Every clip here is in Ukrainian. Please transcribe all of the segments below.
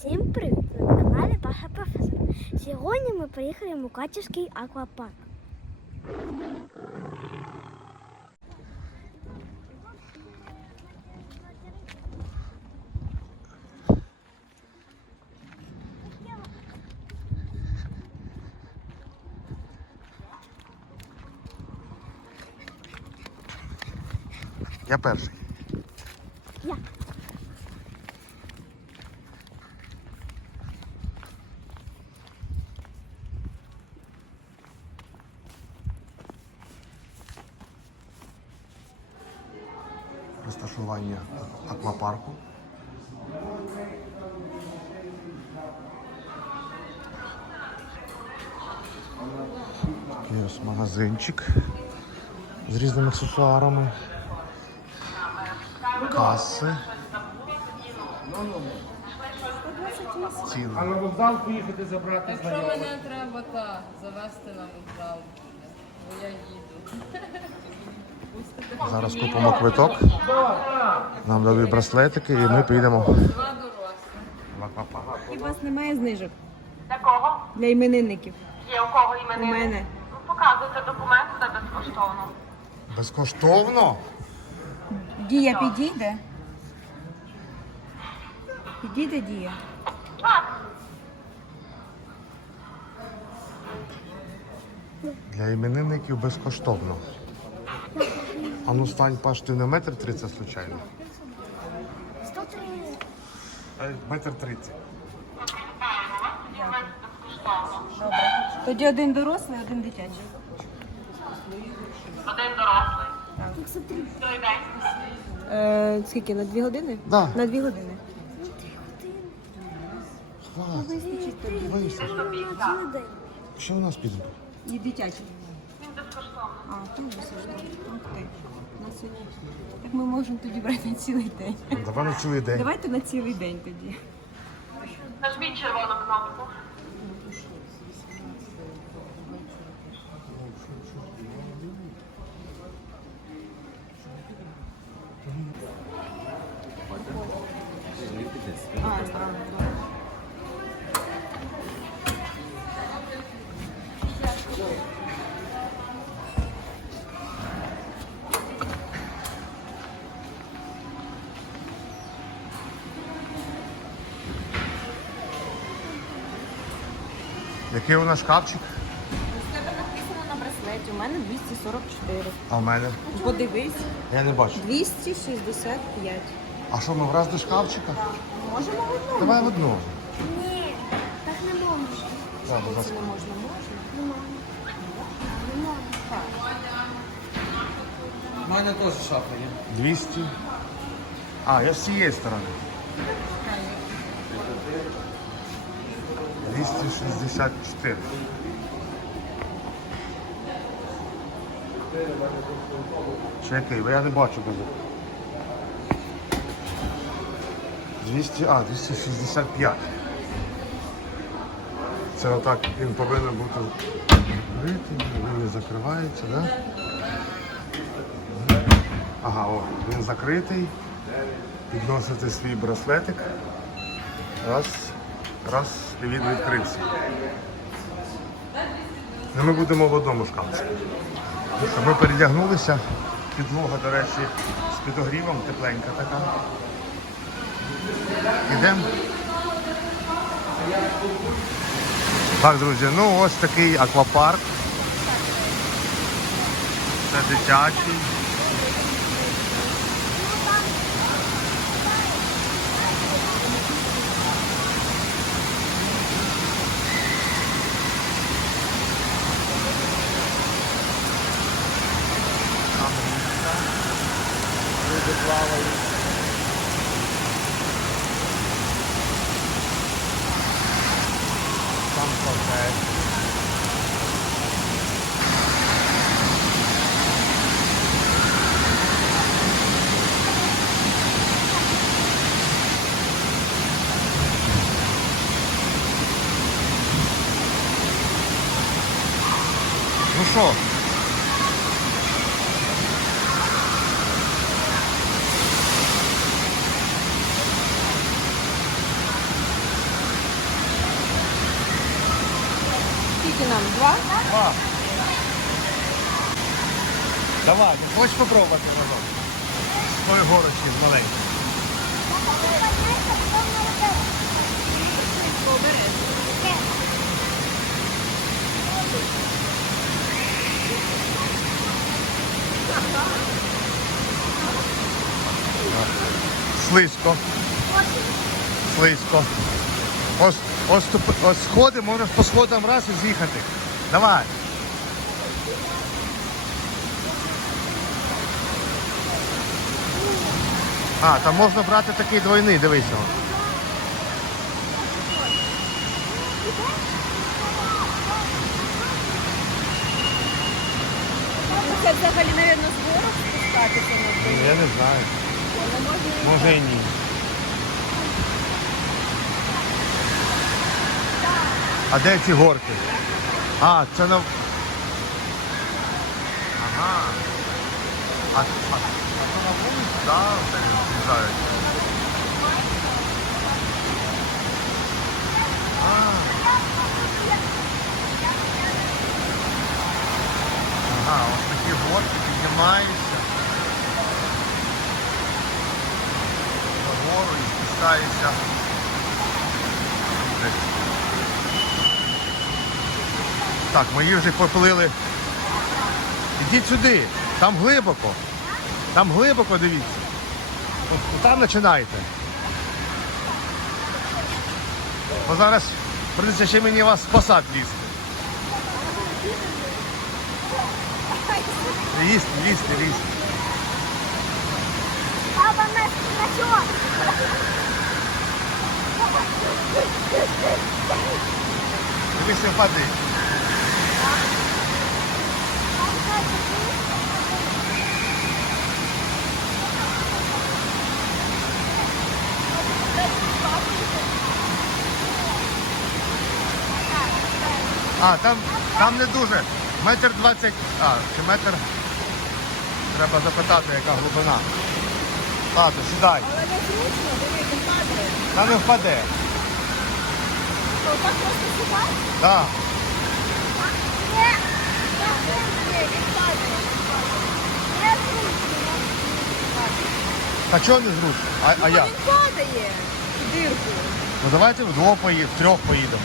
Всім привіт! Ви на каналі Паша Професор. Сьогодні ми приїхали в Мукачівський аквапарк. Я перший. Розташування аквапарку. Є ось магазинчик з різними аксесуарами. Каси. Ціни. А на вокзал поїхати забрати Якщо мене треба та завести на вокзал, бо я їду. Зараз купимо квиток. Нам дадуть браслетики і ми підемо. І у вас немає знижок Для кого? для іменинників. Є у кого У іменини? мене. Ну, показуйте документ, це безкоштовно. Безкоштовно? Дія підійде? Підійде дія. Для іменинників безкоштовно. А ну стань, Паш, ти не метр тридцять случайно? 103. Е, Метр тридцять. Тоді один дорослий, один дитячий. Один дорослий. Е, скільки? На дві години? Да. На дві години. Хватить. Вийшов. Що у нас піде? І дитячий. А, тут безкоштовно. Ух ти. На сьогодні. Так ми можемо тоді брати на цілий день. Давай на цілий день. Давайте на цілий день тоді. Нажміть червону кнопку. А, а, Який у нас шкафчик? У тебе написано на браслеті. У мене 244. А в мене? Подивись. Я не бачу. 265. А що, ми враз до шкафчика? Можемо в одному. Давай в одну. Ні, так не можна. Так, будь ласка. Не можна, можна. Не можна. Не можна. У мене теж шафа є. 200. А, я з цієї сторони. 264. Чекай, бо я не бачу дуже. 200, а, 265. Це отак він повинен бути закритий, він не закривається, так? Да? Ага, о, він закритий. Підносите свій браслетик. Раз, раз, він відкрився. І ми будемо в одному шкафці. Ну Ми передягнулися. Підлога, до речі, з підогрівом, тепленька така. Ідемо. Так, друзі, ну ось такий аквапарк. Це дитячий. Їдемо. Скільки нам? Два? Два. Давай, хочеш попробовать? Слизько. Слизько. Ось, ось, ось сходи, можеш по сходам раз і з'їхати. Давай. А, там можна брати такий двойний, дивися. Це взагалі, мабуть, збору спускатися на Ну, Я не знаю. Може і ні. А де ці горки? А, це на. Ага. А, а, а то на вулиці, да, з'їжджають. А. Ага, ось такі горки піднімаються. Вгору і спускається. Так, мої вже поплили. Ідіть сюди, там глибоко. Там глибоко дивіться. От Там починайте. Бо зараз прийдеться ще мені вас спасати лізти. Лізти, лізти, лізти. Папа, на, на чого? Дивись, не впади. А, там, там не дуже. Метр двадцять. А, чи метр. Треба запитати, яка глибина. Тато, сідай. Але не зручно, він падає. Та не впаде. То так просто сідати? Так. Ні, Ні, він падає. не зручно. А чого не зручно? А, а як? Він падає в дирку. Ну давайте вдвох поїдемо, втрьох поїдемо.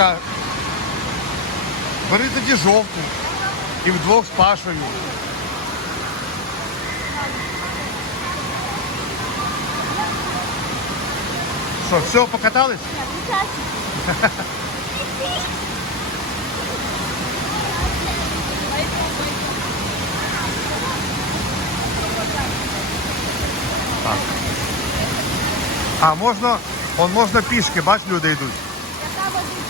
Така. Бери тоді жовту. І вдвох з Пашою. Що, все, покатались? Так. А можна, он можна пішки, бач, люди йдуть.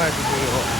Давай тут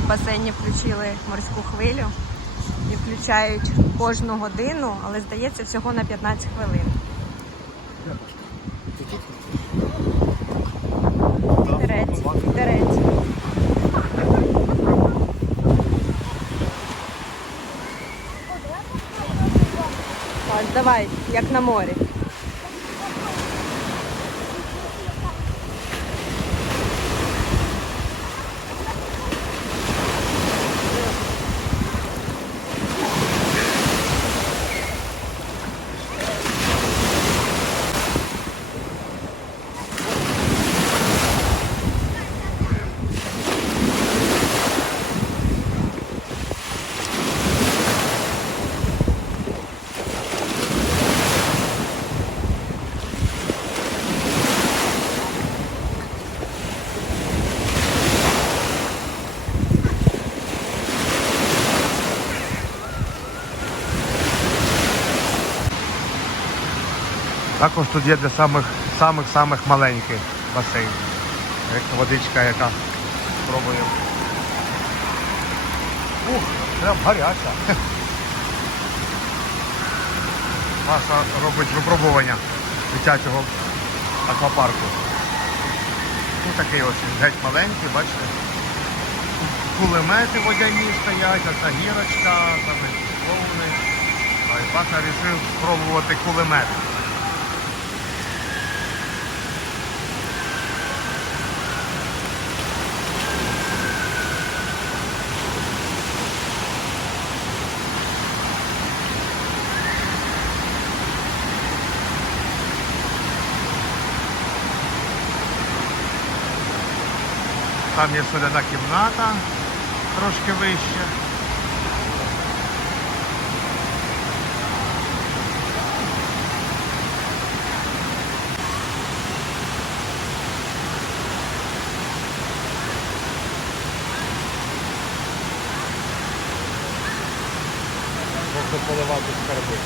В басейні включили морську хвилю і включають кожну годину, але здається всього на 15 хвилин. Ось, давай, як на морі. Також тут є для самих самих самих маленьких басейн. Як водичка, яка пробує. Ух, прям гаряча. Маша робить випробування дитячого аквапарку. Ну такий ось геть маленький, бачите. Кулемети водяні стоять, та гірочка, там клоуни. А і Паша вирішив спробувати кулемет. Там є соляна кімната, трошки вище. Можна поливати скарби.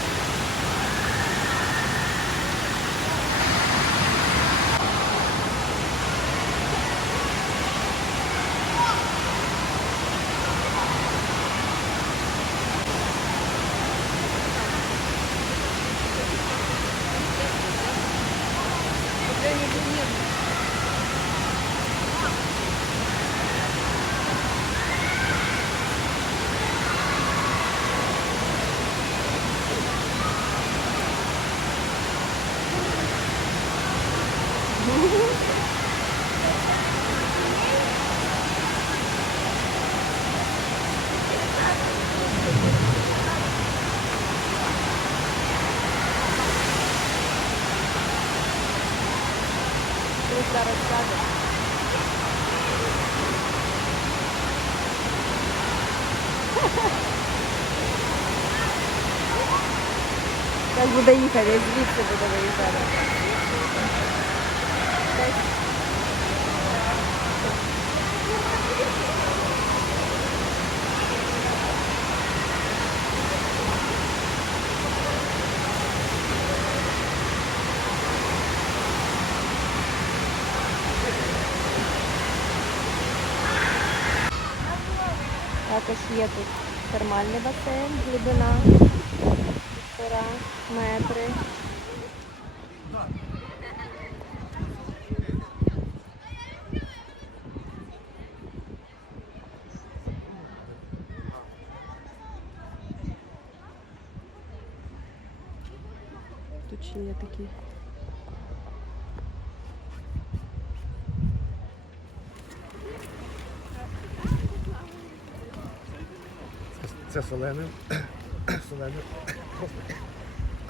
Як буде їхати, звідси буде виїжджати. Також є тут термальний басейн, глибина півтора метри. Тут ще є такі. Це солене. Солене.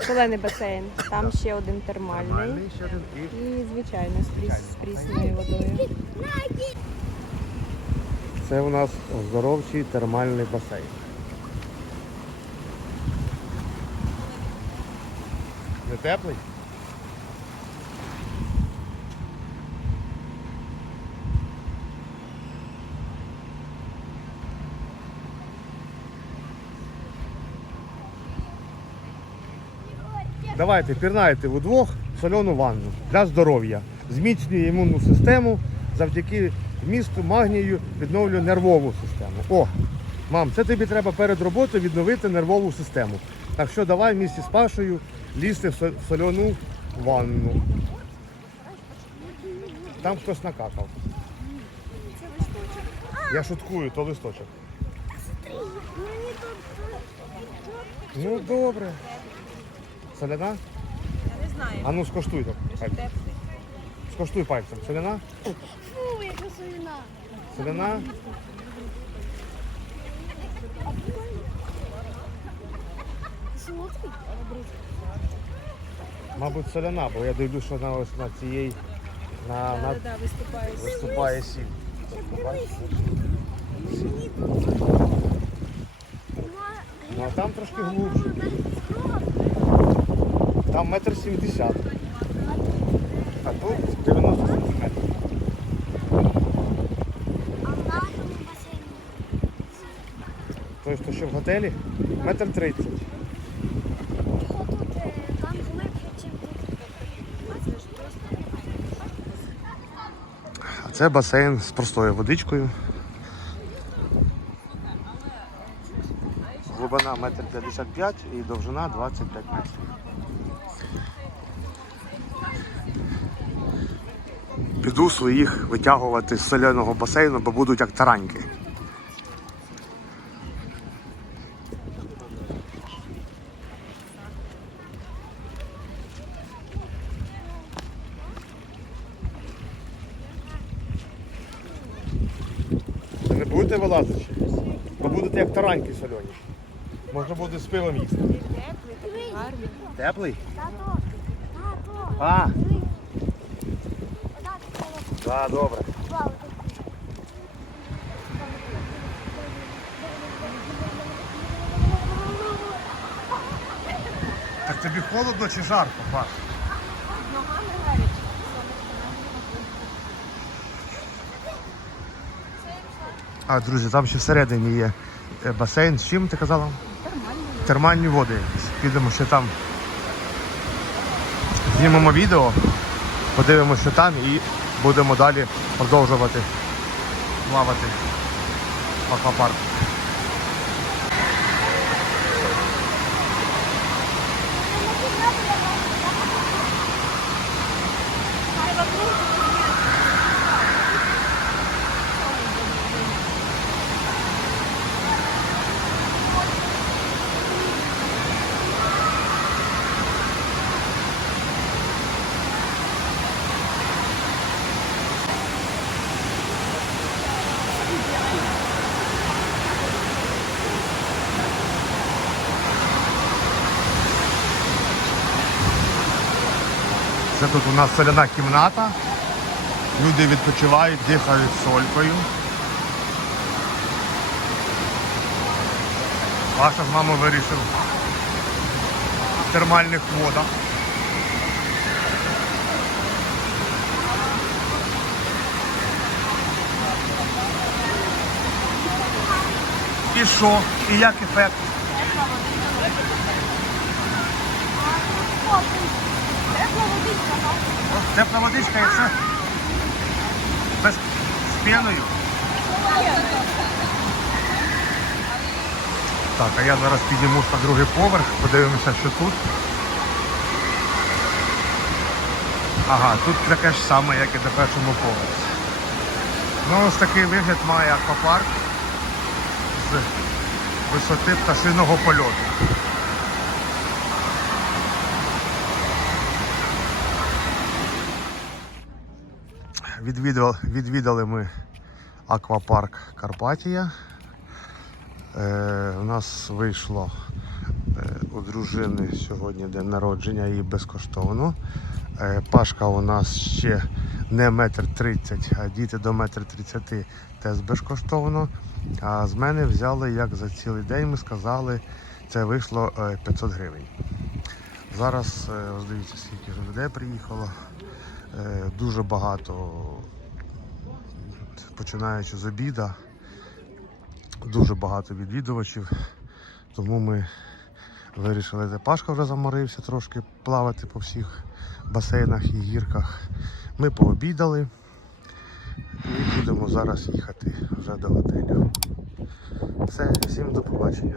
Солений басейн. Там ще один термальний. Термальний, ще один і І, звичайно, з, пріс, з прісною водою. Це у нас оздоровчий термальний басейн. Не теплий? Давайте пірнайте вдвох соляну ванну для здоров'я. Зміцнює імунну систему, завдяки вмісту магнію відновлює нервову систему. О, мам, це тобі треба перед роботою відновити нервову систему. Так що давай в місті з Пашою лізти в со- соляну ванну. Там хтось накакав. Я шуткую, то листочок. Ну добре. Соляна? Я не знаю. А ну скоштуй так. пальцем. Скоштуй пальцем. Соляна? Фу, яка соліна. Соляна? Солодкий? Мабуть, соляна, бо я дивлюсь, що на ось на цієї на, на Да, виступає. виступає сіль. Ну а там трошки глубже. Там метр сімдесят. А тут 90 сантиметрів. Нашому? Тобто, що в готелі метр тридцять. А це басейн з простою водичкою. Глибина 1,55 м і довжина 25 метрів. Піду своїх витягувати з соляного басейну, бо будуть як тараньки. Не будете вилазити? Ви будете як тараньки сольоні. Можна буде з пивом їсти. Теплий? Тато, тато, А, так, добре. Так тобі холодно чи жарко, Паш? А, друзі, там ще всередині є е, басейн. З чим ти казала? Термальні. Термальні води. якісь. Підемо ще там. Знімемо відео, подивимося, що там і будемо далі продовжувати плавати в аквапарку. Тут у нас соляна кімната. Люди відпочивають, дихають солькою. Паша з мамою вирішив в термальних водах. І що? І як ефект? Тепла водичка і все. Без з піною. Так, а я зараз піднімусь на другий поверх, подивимося, що тут. Ага, тут таке ж саме, як і на першому поверсі. Ну, ось такий вигляд має аквапарк з висоти пташиного польоту. Відвідали, відвідали ми аквапарк Карпатія. Е, у нас вийшло е, У дружини сьогодні день народження і безкоштовно. Е, Пашка у нас ще не метр тридцять, а діти до метр тридцяти теж безкоштовно. А з мене взяли як за цілий день, ми сказали, це вийшло е, 500 гривень. Зараз е, ось дивіться, скільки ж людей приїхало. Е, Дуже багато, починаючи з обіда, дуже багато відвідувачів. Тому ми вирішили, де Пашка вже заморився трошки плавати по всіх басейнах і гірках. Ми пообідали і будемо зараз їхати вже до готелю. Все, всім до побачення.